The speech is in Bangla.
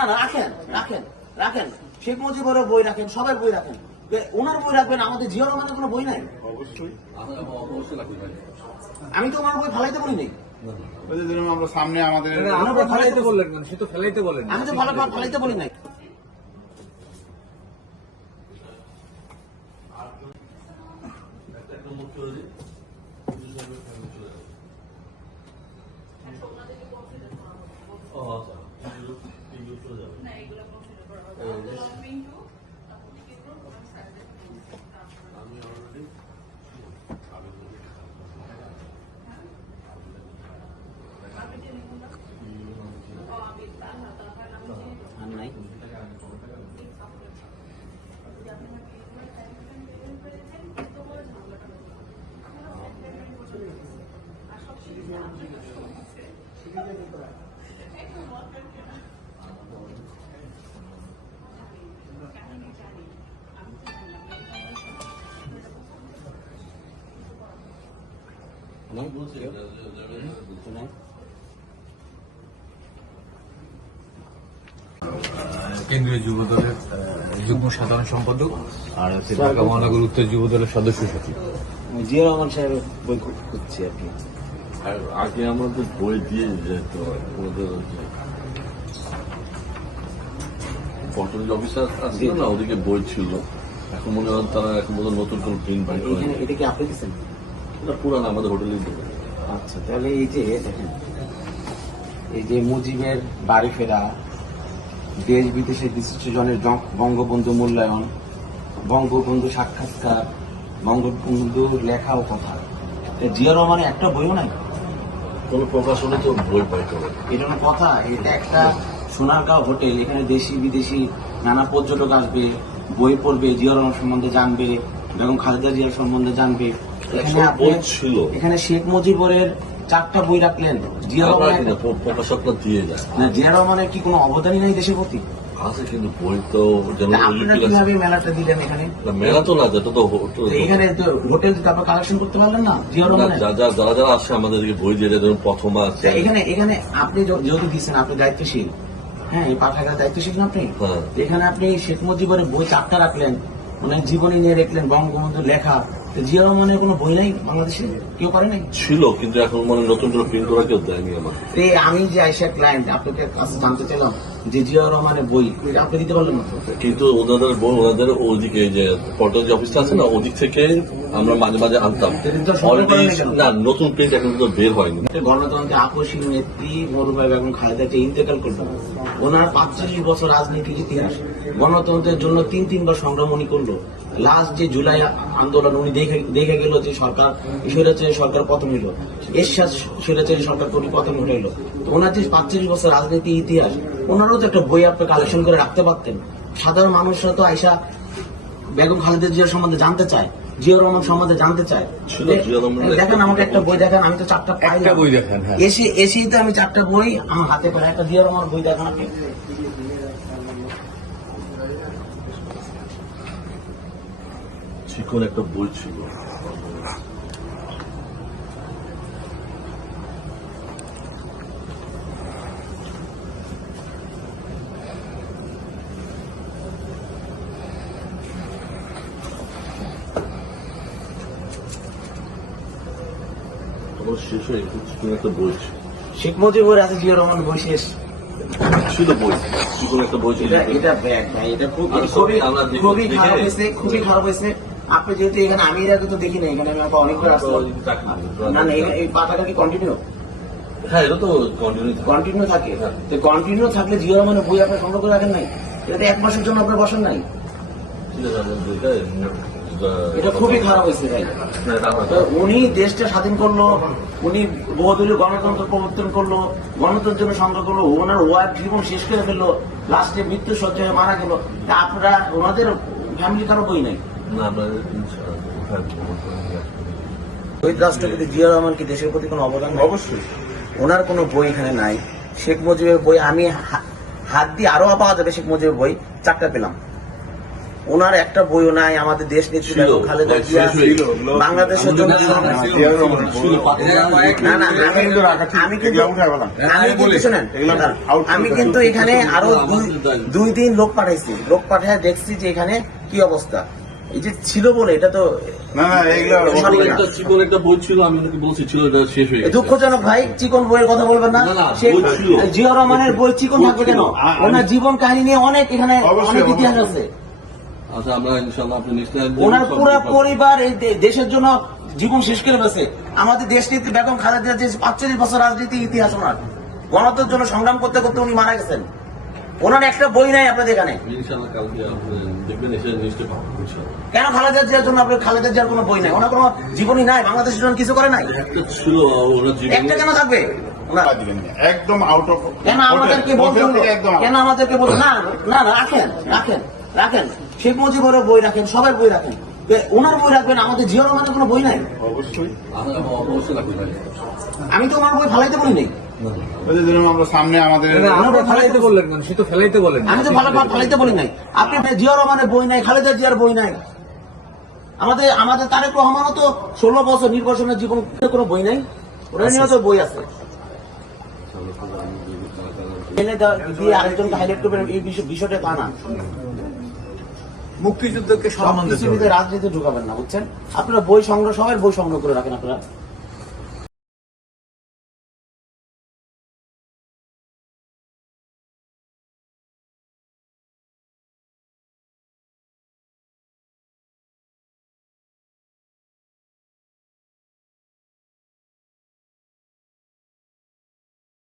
না না, রাখেন রাখেন রাখেন, শেখ মুজিবের বই রাখেন, সবার বই রাখেন, ওনার বই রাখবেন, আমাদের জিয়া রহমানের কোনো বই নাই। অবশ্যই আমি তো ওনার বই ফালাইতে বলি নাই। আমরা সামনে আমাদের ওনার বই ফালাইতে বললেন, সে তো ফেলাইতে বলেন। আমি তো ফালাইতে বলি নাই। নাই কেন্দ্রীয় যুব দলের যুগ্ম সাধারণ সম্পাদক আর হচ্ছে ঢাকা মহানগর উত্তর যুব দলের সদস্য সচিব। জিয়া রহমান সাহেবের বই খুঁজছি আর কি। আর আগে আমাদের বই দিয়ে যেত আমাদের পটল অফিসার আসছিল না, ওদিকে বই ছিল। এখন মনে হয় তারা এখন মনে হয় নতুন কোন প্রিন্ট বাই করে। এটা কি আপনি দিচ্ছেন? এটা পুরান আমাদের হোটেলে দেবে। আচ্ছা, তাহলে এই যে দেখেন, এই যে মুজিবের বাড়ি ফেরা, দেশ বিদেশে বিশিষ্ট জনের বঙ্গবন্ধু মূল্যায়ন, বঙ্গবন্ধু সাক্ষাৎকার, বঙ্গবন্ধুর লেখা ও কথা, জিয়া রহমানের একটা বইও নাই। কোন প্রকাশনে তো বই পাই করে এটা কোনো কথা? এটা একটা সোনারগাঁও হোটেল, এখানে দেশি বিদেশি নানা পর্যটক আসবে, বই পড়বে, জিয়া রহমান সম্বন্ধে জানবে, বেগম খালেদা জিয়ার সম্বন্ধে জানবে। বই ছিল, এখানে শেখ মুজিবের 4টা বই রাখলেন, জিয়া রহমানের প্রকাশকরা দিয়ে যায় না, জিয়া রহমানের কি কোনো অবদানই নাই দেশের প্রতি? আছে, কিন্তু বই তো যেমন আপনারা কিভাবে মেলাটা দিলেন এখানে? মেলা তো না, যেটা তো হোটেল, এখানে তো হোটেল তারপর কালেকশন করতে পারলেন না জিয়া রহমানের? যারা যারা আসে আমাদেরকে বই দিয়ে যায়, যেমন প্রথম আছে। এখানে আপনি যেহেতু দিচ্ছেন, আপনি দায়িত্বশীল, হ্যাঁ, এই পাঠাগার দায়িত্বশীল না আপনি? হ্যাঁ। এখানে আপনি শেখ মুজিবের বই 4টা রাখলেন, মানে জীবনী নিয়ে রাখলেন, বঙ্গবন্ধুর লেখা। তো জিয়া রহমানের কোনো বই নাই বাংলাদেশে? কেউ করে নাই? ছিল, কিন্তু এখন মানে নতুন করে প্রিন্ট করা কেউ দেয়নি আমার। আমি যে আইসা ক্লায়েন্ট, আপনাকে কাছে জানতে চাইলাম যে জিয়া রহমানের বই আপনি দিতে পারলেন না? কিন্তু ওনাদের বই ওনাদের ওইদিকে যে পল্টন যে অফিসটা আছে না, ওদিক থেকে আমরা মাঝে মাঝে আনতাম। অলরেডি না, নতুন প্রিন্ট এখন তো বের হয়নি। গণতন্ত্রের আকর্ষণ নেত্রী মরুভাই বেগম খালেদা জিয়া ইন্তেকাল করলেন। ওনার 45 বছর রাজনীতির ইতিহাস, গণতন্ত্রের জন্য 3বার সংগ্রাম উনি করলো। লাস্ট যে জুলাই আন্দোলন, উনি দেখে গেল যে সরকার স্বৈরাচারী সরকার পতন হইল, এরশাদ স্বৈরাচারী সরকার পতন ঘটাইল। ওনার যে 45 বছর রাজনীতি ইতিহাস, ওনারও তো একটা বই আপনি কালেকশন করে রাখতে পারতেন। সাধারণ মানুষরা তো আইসা বেগম খালেদা জিয়ার সম্বন্ধে জানতে চায়, জিয়া রহমান সম্বন্ধে জানতে চায়। দেখেন আমাকে একটা বই দেখান, আমি তো 4টা পাই। বই দেখান। এসেই তো আমি 4টা বই আমার হাতে পাই। একটা জিয়া রহমান বই দেখান আপনি। চিকন একটা বই ছিল, শেষ হয়ে চিকন একটা বই ছিল। শেখ মুজিবের আছে জিয়া রহমান বই শেষ ছিল বই, চিকন একটা বই ছিল। এটা ব্যাগ ভাই, এটা খুবই খারাপ হয়েছে, খুবই খারাপ হয়েছে। আপনি যেহেতু এখানে, আমি এর আগে তো দেখি না, এখানে আমি অনেকবার আসলাম। না না, এই পাতাটা কি কন্টিনিউ? হ্যাঁ, এটা তো কন্টিনিউ থাকে। তো কন্টিনিউ থাকলে জিয়া রহমানের বই আপনি সংগ্রহ করে রাখেন নাই? এটা 1 মাসের জন্য আপনি বসেন নাই? এটা খুবই খারাপ হয়েছে ভাই। উনি দেশটা স্বাধীন করলো, উনি বহুদলীয় গণতন্ত্র প্রবর্তন করলো, গণতন্ত্রের জন্য সংগ্রাম করলো, ওনার ওয়াইফ জীবন শেষ করে ফেললো, লাস্টে মৃত্যু সজ্জায় মারা গেল। আপনারা ওনাদের ফ্যামিলি কারো বই নাই? শহীদ রাষ্ট্রপতি জিয়া রহমান কি দেশের প্রতি কোনো অবদান? অবশ্যই। ওনার কোনো বই এখানে নাই। শেখ মুজিবের বই আমি হাত দিয়ে আরো পাওয়া যাবে, শেখ মুজিবের বই 4টা পেলাম। ওনার একটা বইও নাই। আমাদের দেশ নেত্রী ছিল, বেগম খালেদা জিয়া ছিল, বাংলাদেশের জন্য না না আমি কিন্তু আমি কিন্তু শোনেন, আমি কিন্তু এখানে আরো দুই দিন লোক পাঠাইছি, লোক পাঠায় দেখছি যে এখানে কি অবস্থা। এই যে ছিল বলে এটা তো না না এগুলো চিকন একটা বই ছিল, আমি ওনাকে বলছি ছিল, এটা শেষ হয়ে গেছে। দুঃখজনক ভাই, চিকন বইয়ের কথা বলবেন না। না, না, সে- বই ছিল। জিয়া রহমানের বই চিকন থাকবে কেন? ওনার জীবন কাহিনী নিয়ে অনেক এখানে অবশ্যই, অনেক ইতিহাস আছে। আচ্ছা, আমরা ইনশাআল্লাহ আপনি নেক্সট ওনার পুরো পরিবার এই দেশের জন্য জীবন শেষ করে ফেলেছে। আমাদের দেশ নেত্রী বেগম খালেদা জিয়া 45 বছর রাজনীতি ইতিহাস ওনার, গণতন্ত্রের জন্য সংগ্রাম করতে করতে উনি মারা গেছেন। ওনার একটা বই নাই আপনাদের এখানে। ইনশাআল্লাহ কালকে আপনি দেখবেন, এসে নিশ্চয়ই পাবেন ইনশাআল্লাহ। কেন খালেদা জিয়ার জন্য আপনার খালেদা জিয়ার কোনো বই নাই? ওনার কোনো জীবনই নাই, বাংলাদেশের জন্য কিছু করে নাই। একটা ছিল ওনার জীবনে, একটা কেন থাকবে ওনার? একদম আউট অফ কেন আমাদেরকে বলতে হলো? একদম কেন আমাদেরকে বলতে না না না রাখেন রাখেন রাখেন, শেখ মুজিবের বই রাখেন, সবার বই রাখেন, ওনার বই রাখবেন, আমাদের জিয়া রহমানের কোনো বই নাই। অবশ্যই অবশ্যই রাখবেন ভাই। আমি তো ওনার বই ফালাইতে বলি নাই, আমরা সামনে আমাদের আমরা ফেলাইতে বললেন কেন? সে তো ফেলাইতে বলেন। আমি তো ফালাইতে বলি নাই। আপনি জিয়া রহমানের বই নাই, খালেদা জিয়ার বই নাই। আমাদের আমাদের তারেক রহমানও তো 16 বছর নির্বাচনের জীবন কোনো বই নাই, ওরা নিয়েও তো বই আছে। এনে দিয়ে আরেকজনকে হাইলাইট করবেন এই বিষয়টা তা না। মুক্তিযুদ্ধকে সম্মান দিতে হবে। রাজনীতি ঢুকাবেন না, বুঝছেন? আপনারা বই সংগ্রহ, সবাই বই সংগ্রহ করে রাখেন আপনারা।